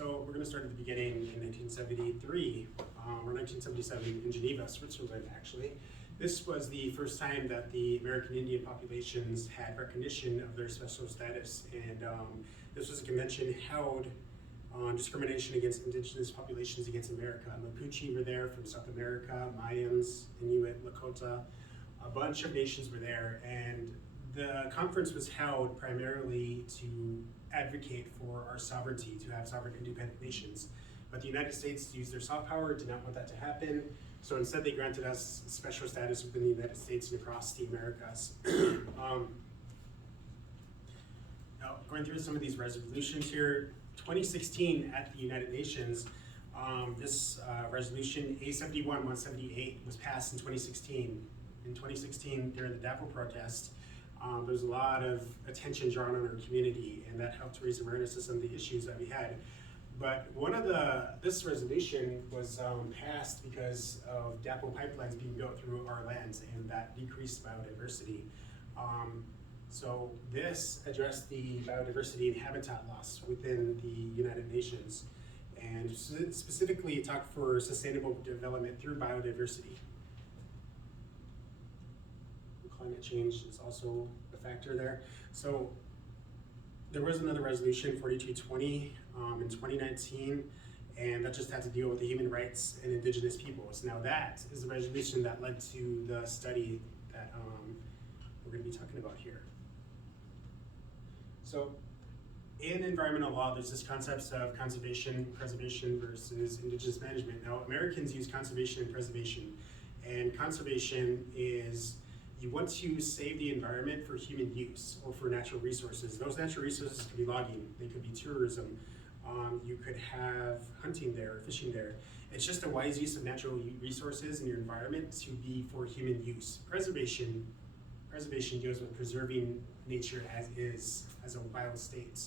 So we're going to start at the beginning in 1973, or 1977 in Geneva, Switzerland, actually. This was the first time that the American Indian populations had recognition of their special status, and this was a convention held on discrimination against indigenous populations against America. Mapuche were there from South America, Mayans, Inuit, Lakota, a bunch of nations were there, and the conference was held primarily to advocate for our sovereignty, to have sovereign independent nations. But the United States used their soft power, did not want that to happen, so instead they granted us special status within the United States and across the Americas. Now, going through some of these resolutions here, 2016 at the United Nations, this resolution A71-178 was passed in 2016. In 2016, during the DAPO protest, there was a lot of attention drawn on our community, and that helped raise awareness to some of the issues that we had. But this resolution was passed because of DAPO pipelines being built through our lands, and that decreased biodiversity. So this addressed the biodiversity and habitat loss within the United Nations, and specifically talked for sustainable development through biodiversity. Climate change is also a factor there. So there was another resolution, 4220, in 2019, and that just had to deal with the human rights and indigenous peoples. Now that is the resolution that led to the study that we're going to be talking about here. So in environmental law, there's this concept of conservation, preservation versus indigenous management. Now, Americans use conservation and preservation, and conservation is you want to save the environment for human use or for natural resources. Those natural resources could be logging, they could be tourism, you could have hunting there, fishing there. It's just a wise use of natural resources in your environment to be for human use. Preservation deals with preserving nature as is, as a wild state.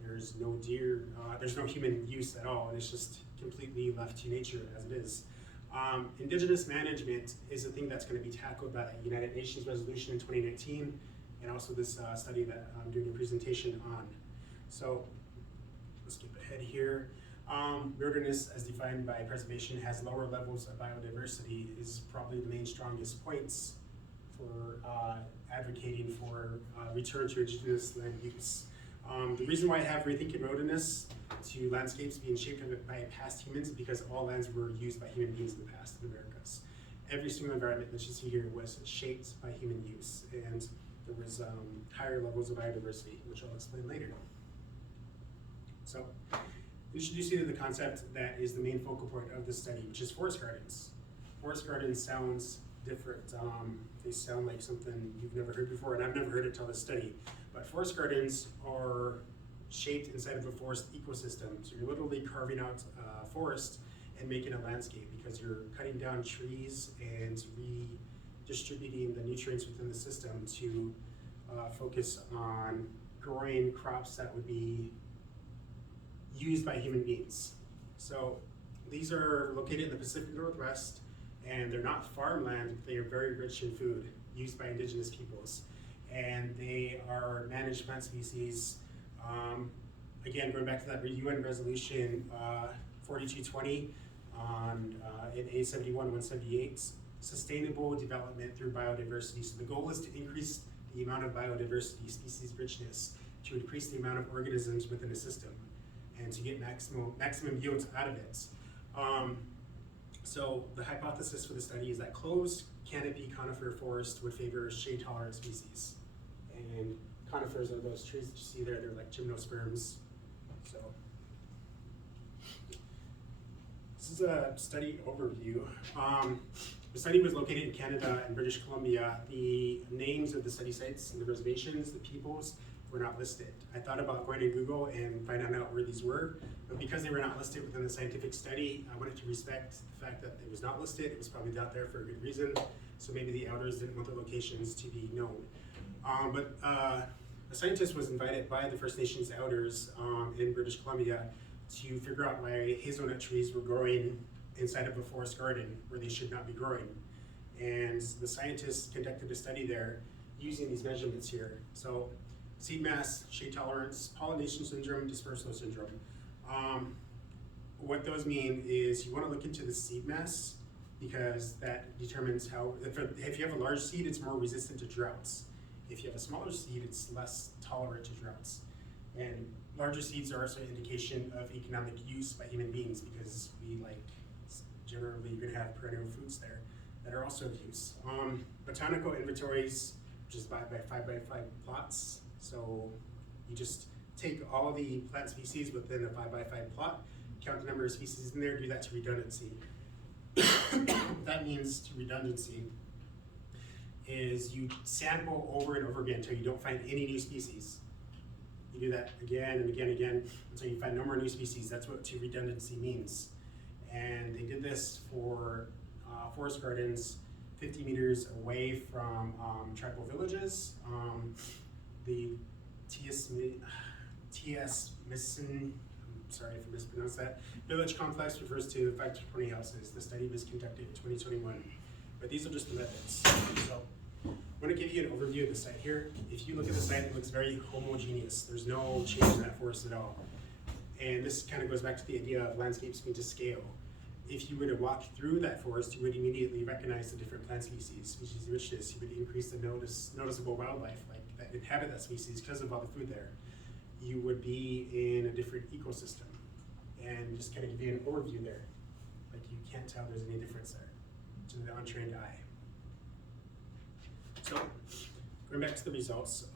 There's no deer, there's no human use at all, and it's just completely left to nature as it is. Indigenous management is a thing that's going to be tackled by the United Nations resolution in 2019, and also this study that I'm doing a presentation on. So let's skip ahead here. Wilderness, as defined by preservation, has lower levels of biodiversity, is probably the main strongest points for advocating for return to indigenous land use. The reason why I have rethinking wilderness to landscapes being shaped by past humans is because all lands were used by human beings in the past in the Americas. Every single environment that you see here was shaped by human use, and there was higher levels of biodiversity, which I'll explain later. So, introduce you to the concept that is the main focal point of this study, which is forest gardens. Forest gardens sounds different. They sound like something you've never heard before, and I've never heard it till this study. But forest gardens are shaped inside of a forest ecosystem. So you're literally carving out a forest and making a landscape because you're cutting down trees and redistributing the nutrients within the system to focus on growing crops that would be used by human beings. So these are located in the Pacific Northwest, and they're not farmland, they are very rich in food used by indigenous peoples. And they are managed plant species. Again, going back to that UN resolution 4220 in A71-178, sustainable development through biodiversity. So the goal is to increase the amount of biodiversity, species richness, to increase the amount of organisms within a system, and to get maximum yields out of it. So the hypothesis for the study is that closed canopy conifer forest would favor shade-tolerant species. And conifers are those trees that you see there, they're like gymnosperms. So this is a study overview. The study was located in Canada and British Columbia. The names of the study sites and the reservations, the peoples, were not listed. I thought about going to Google and finding out where these were, but because they were not listed within the scientific study, I wanted to respect the fact that it was not listed. It was probably not there for a good reason, so maybe the elders didn't want the locations to be known. But a scientist was invited by the First Nations elders in British Columbia to figure out why hazelnut trees were growing inside of a forest garden where they should not be growing. And the scientists conducted a study there using these measurements here. So seed mass, shade tolerance, pollination syndrome, dispersal syndrome. what those mean is you want to look into the seed mass, because that determines how, if you have a large seed, it's more resistant to droughts. If you have a smaller seed, it's less tolerant to droughts. And larger seeds are also an indication of economic use by human beings, because we generally you're gonna have perennial foods there that are also of use. Botanical inventories, which is 5 by 5 by 5 plots. So you just take all the plant species within a 5 by 5 plot, count the number of species in there, do that to redundancy. That means to redundancy is you sample over and over again until you don't find any new species. You do that again and again and again until you find no more new species. That's what to redundancy means. And they did this for forest gardens 50 meters away from tribal villages. The TS Misson, sorry if I mispronounced that, village complex refers to 5 to 20 houses. The study was conducted in 2021. But these are just the methods. So I want to give you an overview of the site here. If you look at the site, it looks very homogeneous. There's no change in that forest at all. And this kind of goes back to the idea of landscapes being to scale. If you were to walk through that forest, you would immediately recognize the different plant species richness. You would increase the noticeable wildlife that inhabit that species because of all the food there. You would be in a different ecosystem. And just kind of give you an overview there. Like you can't tell there's any difference there to the untrained eye. So, going back to the results.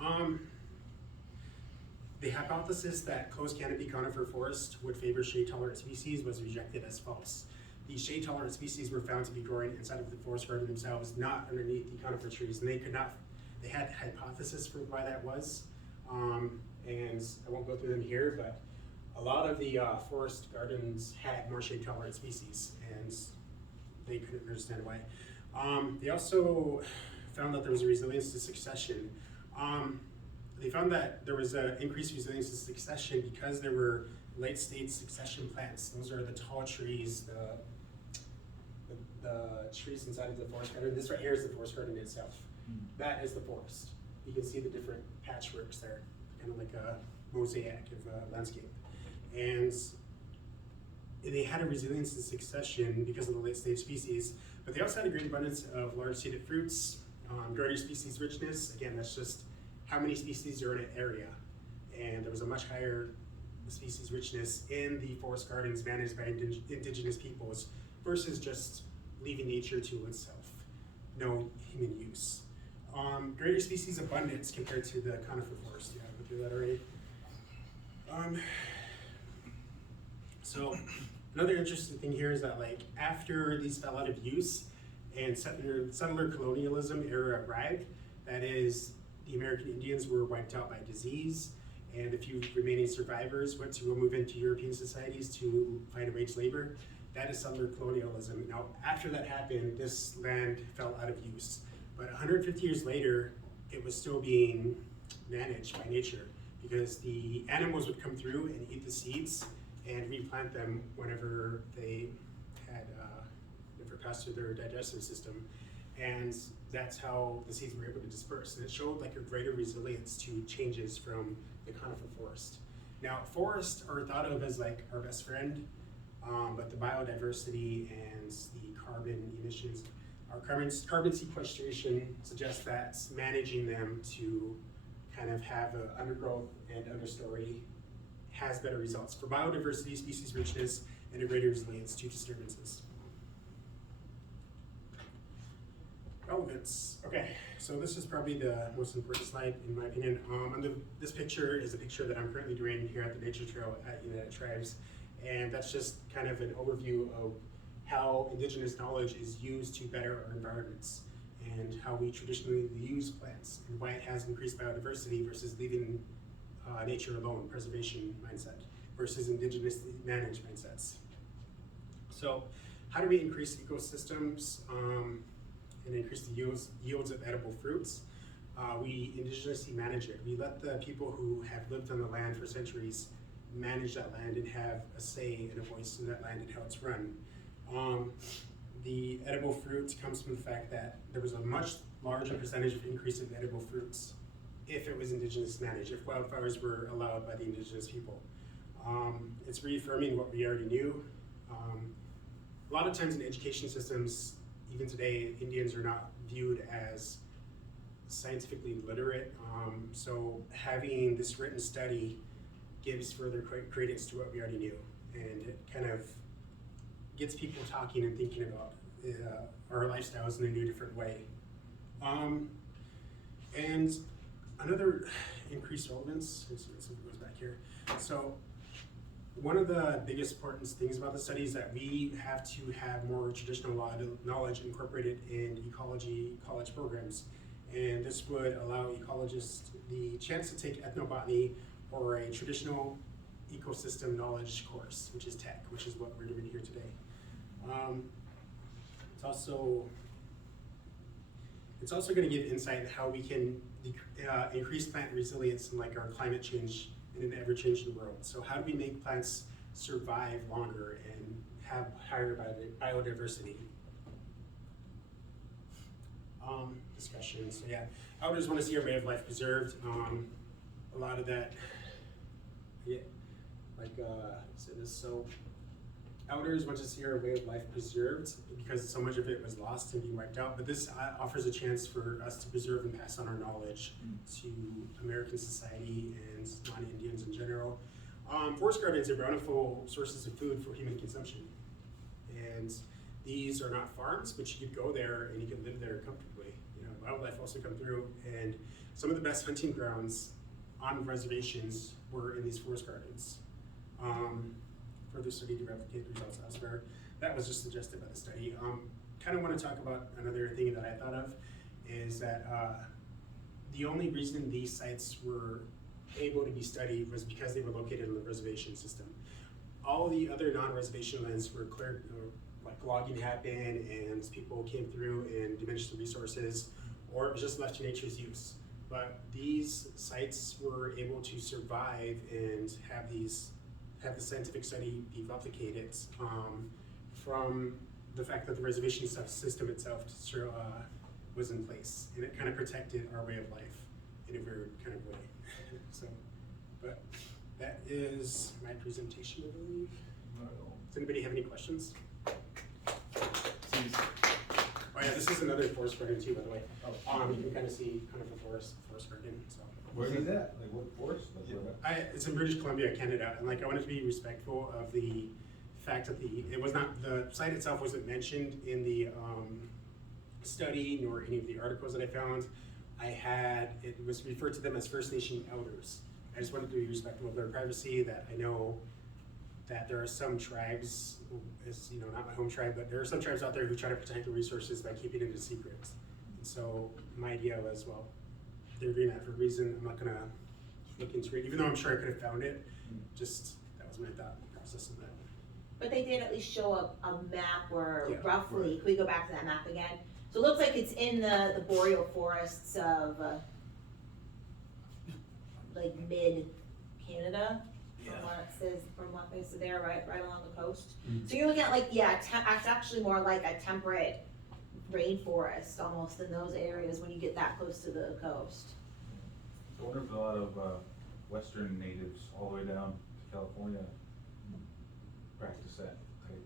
The hypothesis that closed canopy conifer forest would favor shade-tolerant species was rejected as false. These shade-tolerant species were found to be growing inside of the forest garden themselves, not underneath the conifer trees, and they had hypothesis for why that was, and I won't go through them here, but a lot of the forest gardens had more shade-tolerant species, and they couldn't understand why. They also found that there was a resilience to succession. They found that there was an increased resilience to succession because there were late-stage succession plants. Those are the tall trees, the trees inside of the forest garden. This right here is the forest garden itself. That is the forest. You can see the different patchworks there, kind of like a mosaic of a landscape. And they had a resilience to succession because of the late-stage species, but they also had a great abundance of large-seeded fruits, greater species richness. Again, that's just how many species are in an area. And there was a much higher species richness in the forest gardens managed by indigenous peoples versus just leaving nature to itself. No human use. Greater species abundance compared to the conifer forest. Yeah, I went through that already. So another interesting thing here is that after these fell out of use and settler colonialism era arrived, that is, the American Indians were wiped out by disease, and the few remaining survivors went to move into European societies to find wage labor. That is settler colonialism. Now, after that happened, this land fell out of use. But 150 years later, it was still being managed by nature because the animals would come through and eat the seeds and replant them whenever they had never passed through their digestive system. And that's how the seeds were able to disperse. And it showed a greater resilience to changes from the conifer forest. Now, forests are thought of as our best friend, but the biodiversity and the carbon emissions, our carbon sequestration suggests that managing them to kind of have an undergrowth and understory has better results for biodiversity, species richness, and a greater resilience to disturbances. Relevance. Okay, so this is probably the most important slide in my opinion. This picture is a picture that I'm currently doing here at the Nature Trail at United Tribes, and that's just kind of an overview of how indigenous knowledge is used to better our environments and how we traditionally use plants and why it has increased biodiversity versus leaving nature alone, preservation mindset versus indigenously managed mindsets. So how do we increase ecosystems and increase the yields of edible fruits? We indigenously manage it. We let the people who have lived on the land for centuries manage that land and have a say and a voice in that land and how it's run. The edible fruit comes from the fact that there was a much larger percentage of increase of edible fruits if it was indigenous managed, if wildflowers were allowed by the indigenous people. It's reaffirming what we already knew. A lot of times in education systems, even today, Indians are not viewed as scientifically literate. So having this written study gives further credence to what we already knew. And it kind of gets people talking and thinking about our lifestyles in a new, different way. And another increased relevance, let's see if it goes back here. So one of the biggest important things about the study is that we have to have more traditional knowledge incorporated in ecology college programs. And this would allow ecologists the chance to take ethnobotany or a traditional ecosystem knowledge course, which is TEK, which is what we're doing here today. It's also going to give insight into how we can increase plant resilience in like our climate change in an ever-changing world. So how do we make plants survive longer and have higher biodiversity? Discussion. So yeah, outers want to see our way of life preserved. A lot of that, yeah, like so outers want to see our way of life preserved because so much of it was lost and being wiped out. But this offers a chance for us to preserve and pass on our knowledge to American society and non-Indians in general. Forest gardens are bountiful sources of food for human consumption. And these are not farms, but you could go there and you can live there comfortably. You know, wildlife also come through, and some of the best hunting grounds on reservations were in these forest gardens. Further study to replicate the results elsewhere. That was just suggested by the study. Kind of want to talk about another thing that I thought of is that the only reason these sites were able to be studied was because they were located in the reservation system. All the other non-reservation lands were cleared, like logging happened and people came through and diminished the resources, or it was just left to nature's use. But these sites were able to survive and have the scientific study be replicated from the fact that the reservation system itself was in place, and it kind of protected our way of life in a weird kind of way. So, but that is my presentation, I believe. Does anybody have any questions? Oh yeah, this is another forest garden too, by the way. You can kind of see kind of a forest garden. So. Where is that? Like what forest? Like It's in British Columbia, Canada, and like I wanted to be respectful of the fact that the site itself wasn't mentioned in the study nor any of the articles that I found. It was referred to them as First Nation elders. I just wanted to be respectful of their privacy. That I know that there are some tribes, it's, you know, not my home tribe, but there are some tribes out there who try to protect the resources by keeping it a secret. And so my idea was, well, they're doing that for a reason. I'm not gonna look into it, even though I'm sure I could have found it. Just, that was my thought process of that. But they did at least show a map where roughly, right. can we go back to that map again? So it looks like it's in the boreal forests of like mid-Canada, from what it says, from what they said there, right along the coast. So you're looking at like, it's actually more like a temperate rainforest almost in those areas when you get that close to the coast. I wonder if a lot of Western natives all the way down to California practice that type.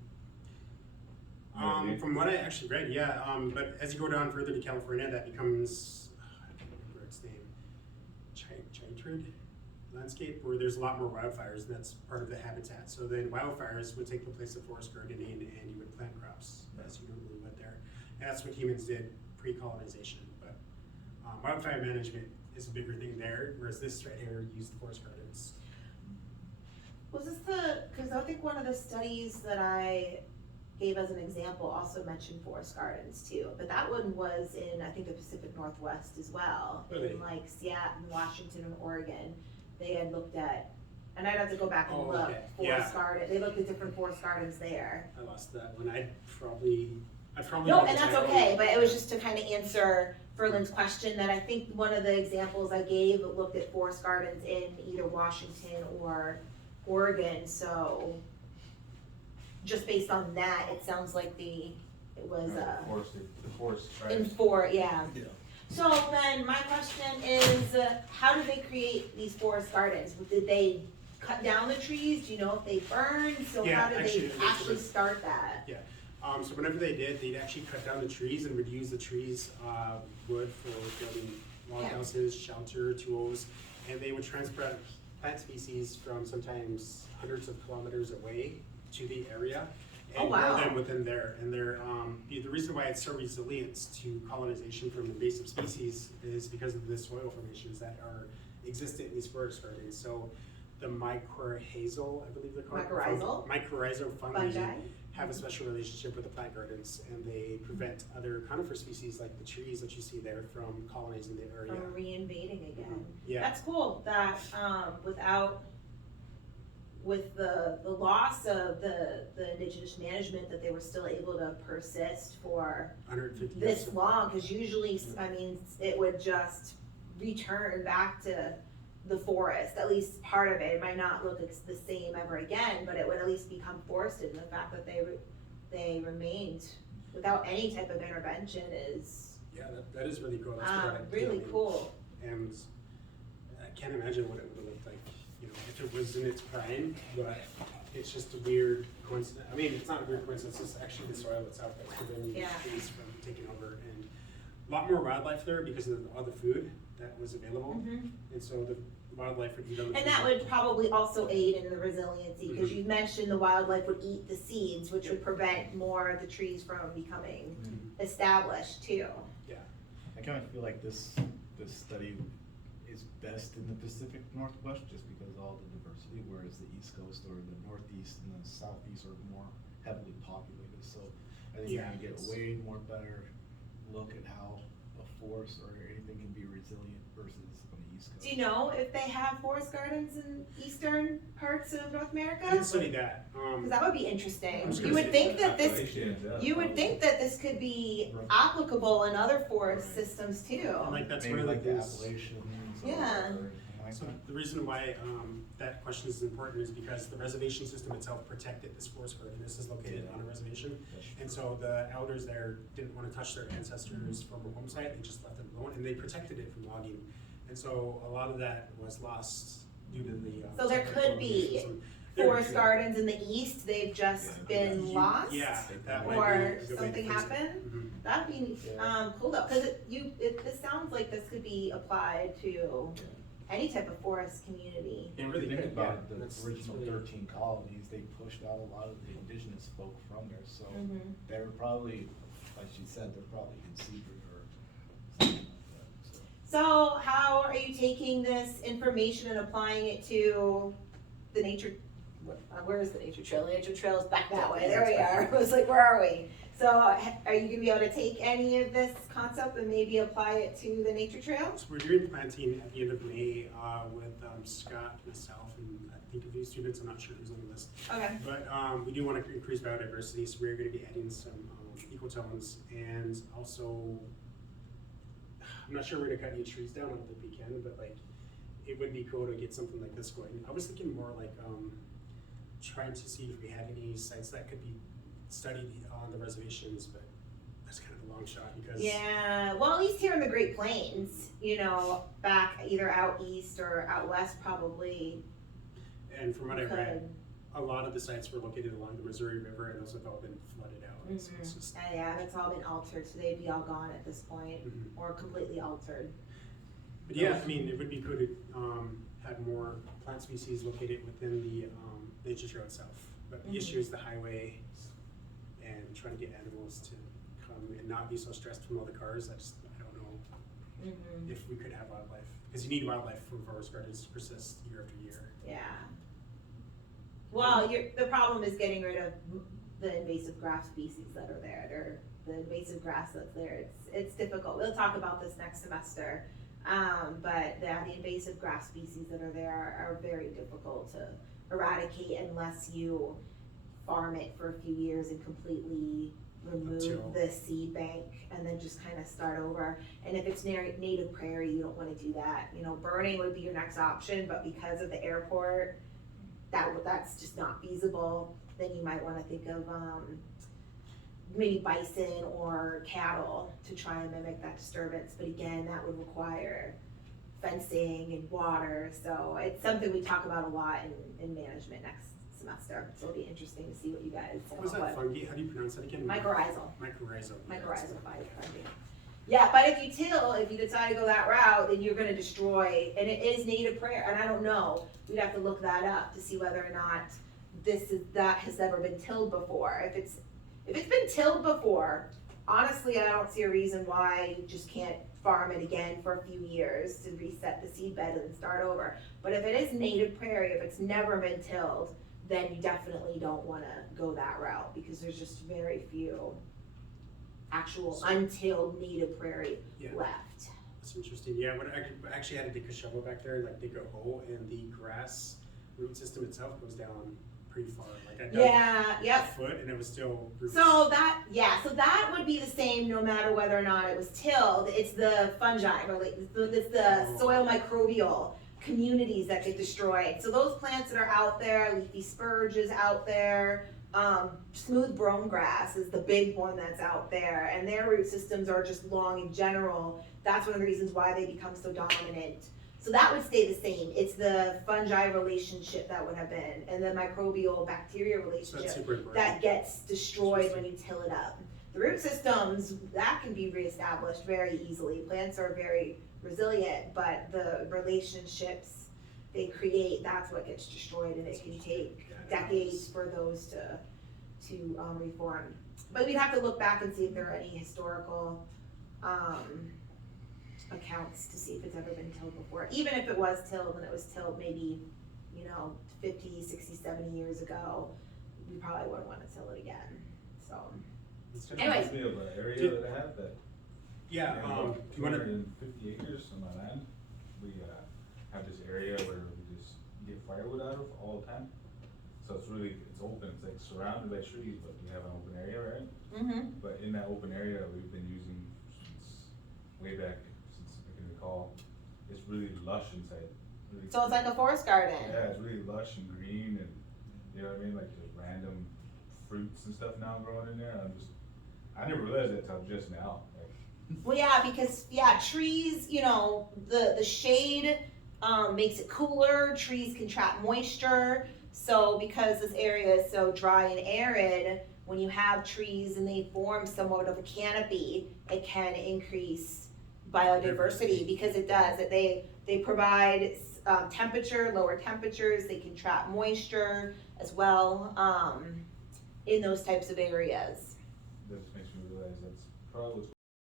From what I actually read, yeah. But as you go down further to California, that becomes, I don't remember its name, Chytrid landscape, where there's a lot more wildfires, and that's part of the habitat. So then wildfires would take the place of forest gardening, and you would plant crops as you normally would there. And that's what humans did pre-colonization. But wildfire management is a bigger thing there, whereas this right here used forest gardens. Was this because I think one of the studies that I gave as an example also mentioned forest gardens too, but that one was in, I think, the Pacific Northwest as well. Really? In like Seattle, Washington, and Oregon. They had looked at, and I'd have to go back and look, okay. forest garden, they looked at different forest gardens there. I lost that one. I probably No, and that's okay, but it was just to kind of answer Ferlin's question that I think one of the examples I gave looked at forest gardens in either Washington or Oregon, so just based on that, it sounds like the forest in yeah. So then my question is, how did they create these forest gardens? Did they cut down the trees? Do you know if they burned? So Yeah, how did actually, they that's actually what- start that? Yeah, so whenever they did, they'd actually cut down the trees and would use the trees, wood for building log Yeah. houses, shelter, tools, and they would transplant plant species from sometimes hundreds of kilometers away to the area. Oh, And wow. grow them within there, and they're, the reason why it's so resilient to colonization from invasive species is because of the soil formations that are existent in these forest gardens. So the mycorrhizal, I believe they're called. Mycorrhizal? Mycorrhizal fungi Fungi? have a special relationship with the plant gardens, and they prevent other conifer species like the trees that you see there from colonizing the area. From reinvading again. Yeah. That's cool that, with the loss of the indigenous management, that they were still able to persist for 150 years. this long, cause usually, I mean, it would just return back to the forest, at least part of it. It might not look the same ever again, but it would at least become forested, and the fact that they remained without any type of intervention is, Yeah, that is really cool. That's what I really did. cool. And I can't imagine what it would have looked like, you know, if it was in its prime, but it's just a weird coincidence. I mean, it's not a weird coincidence, it's actually the soil itself that's preventing Yeah. the trees from taking over. And a lot more wildlife there because of all the food that was available. Mhm. And so the wildlife would eat on the And food. that would probably also aid in the resiliency, because Mhm. you mentioned the wildlife would eat the seeds, which would prevent more of the trees from becoming established too. I kind of feel like this study is best in the Pacific Northwest just because of all the diversity, whereas the East Coast or the Northeast and the Southeast are more heavily populated. So I think you're Yeah. gonna get a way more better look at how a forest or anything can be resilient versus on the East Coast. Do you know if they have forest gardens in eastern parts of North America? I didn't study that. Because that would be interesting. I was You gonna would say think that this, Appalachians, yeah, you would probably. think that this could be applicable in other forest systems too. And like that's Maybe one of like the the things. Appalachians. Yeah. or something like So that. the reason why that question is important is because the reservation system itself protected this forest garden. This is located on a reservation. And so the elders there didn't want to touch their ancestors' former home site, they just left it alone, and they protected it from logging. And so a lot of that was lost due to the. So there could be system. There- Forest gardens in the east, they've just been lost? Yeah, that might be Or a good way to something fix it. happened? Mhm. That'd be, cool though, cause this sounds like this could be applied to any type of forest community. It If really you think could, about yeah. the That's original really- 13 colonies, they pushed out a lot of the indigenous folk from there, so Mhm. they were probably, like she said, they're probably in secret or something like that, so. So how are you taking this information and applying it to the nature, where is the nature trail? The nature trail is back that way, there we are, I was like, where are we? So are you gonna be able to take any of this concept and maybe apply it to the nature trail? So we're doing planting at the end of May with Scott, myself, and I think a few students, I'm not sure who's on the list. Okay. But we do want to increase biodiversity, so we're going to be adding some ecotones, and also, I'm not sure we're going to cut any trees down, I don't think we can, but like, it would be cool to get something like this going. I was thinking more like trying to see if we had any sites that could be studied on the reservations, but that's kind of a long shot because. Yeah, well, at least here in the Great Plains, you know, back either out east or out west probably And from what I could. read, a lot of the sites were located along the Missouri River, and those have all been flooded out. And so it's just, Yeah, that's all been altered, so they'd be all gone at this point, Mhm. or completely altered. But yeah, I mean, it would be good to have more plant species located within the nature trail itself. But the issue is the highway and trying to get animals to come and not be so stressed from all the cars. I don't know if we could have wildlife, because you need wildlife for forest gardens to persist year after year. Yeah. Well, the problem is getting rid of the invasive grass species that are there, the invasive grass that's there, it's difficult. We'll talk about this next semester. But the invasive grass species that are there are very difficult to eradicate unless you farm it for a few years and completely remove the seed bank and then just kind of start over. And if it's native prairie, you don't want to do that. You know, burning would be your next option, but because of the airport, that's just not feasible. Then you might want to think of maybe bison or cattle to try and mimic that disturbance. But again, that would require fencing and water, so it's something we talk about a lot in management next semester, so it'll be interesting to see what you guys. What was that fungi? How do you pronounce that again? Mycorrhizal. Mycorrhizal. Mycorrhizal fungi. Yeah, but if you decide to go that route, then you're gonna destroy, and it is native prayer, and I don't know, we'd have to look that up to see whether or not that has ever been tilled before. If it's been tilled before, honestly, I don't see a reason why you just can't farm it again for a few years to reset the seed bed and start over. But if it is native prairie, if it's never been tilled, then you definitely don't wanna go that route, because there's just very few actual untilled native prairie Yeah. left. That's interesting. Yeah, but I actually had to dig a shovel back there, like dig a hole, and the grass root system itself goes down pretty far. Like I dug Yeah, a yep. foot, and it was still roots. So that would be the same no matter whether or not it was tilled. It's the fungi, it's the soil microbial communities that get destroyed. So those plants that are out there, leafy spurge is out there, smooth brome grass is the big one that's out there, and their root systems are just long in general. That's one of the reasons why they become so dominant. So that would stay the same. It's the fungi relationship that would have been, and the microbial bacteria So that's relationship super important. that gets destroyed when you till it up. The root systems, that can be reestablished very easily. Plants are very resilient, but the relationships they create, that's what gets destroyed, and it can take decades for those to reform. But we'd have to look back and see if there are any historical accounts to see if it's ever been tilled before. Even if it was tilled and it was tilled maybe, 50, 60, 70 years ago, we probably wouldn't want to till it again, so. It's kind Anyways. of a bit of an area that I have that. Yeah, about do you wanna, 250 acres on my land. We have this area where we just get firewood out of all the time. So it's open, it's like surrounded by trees, but we have an open area, right? Mm-hmm. But in that open area, we've been using since way back, since I can recall. It's really lush inside. Really So it's like a forest garden. Yeah, it's really lush and green, and you know what I mean, like just random fruits and stuff now growing in there. I never realized that till just now. Well, yeah, because trees, the shade makes it cooler. Trees can trap moisture. So because this area is so dry and arid, when you have trees and they form somewhat of a canopy, it can increase biodiversity, because it does. They provide temperature, lower temperatures. They can trap moisture as well in those types of areas. That just makes me realize that's probably what's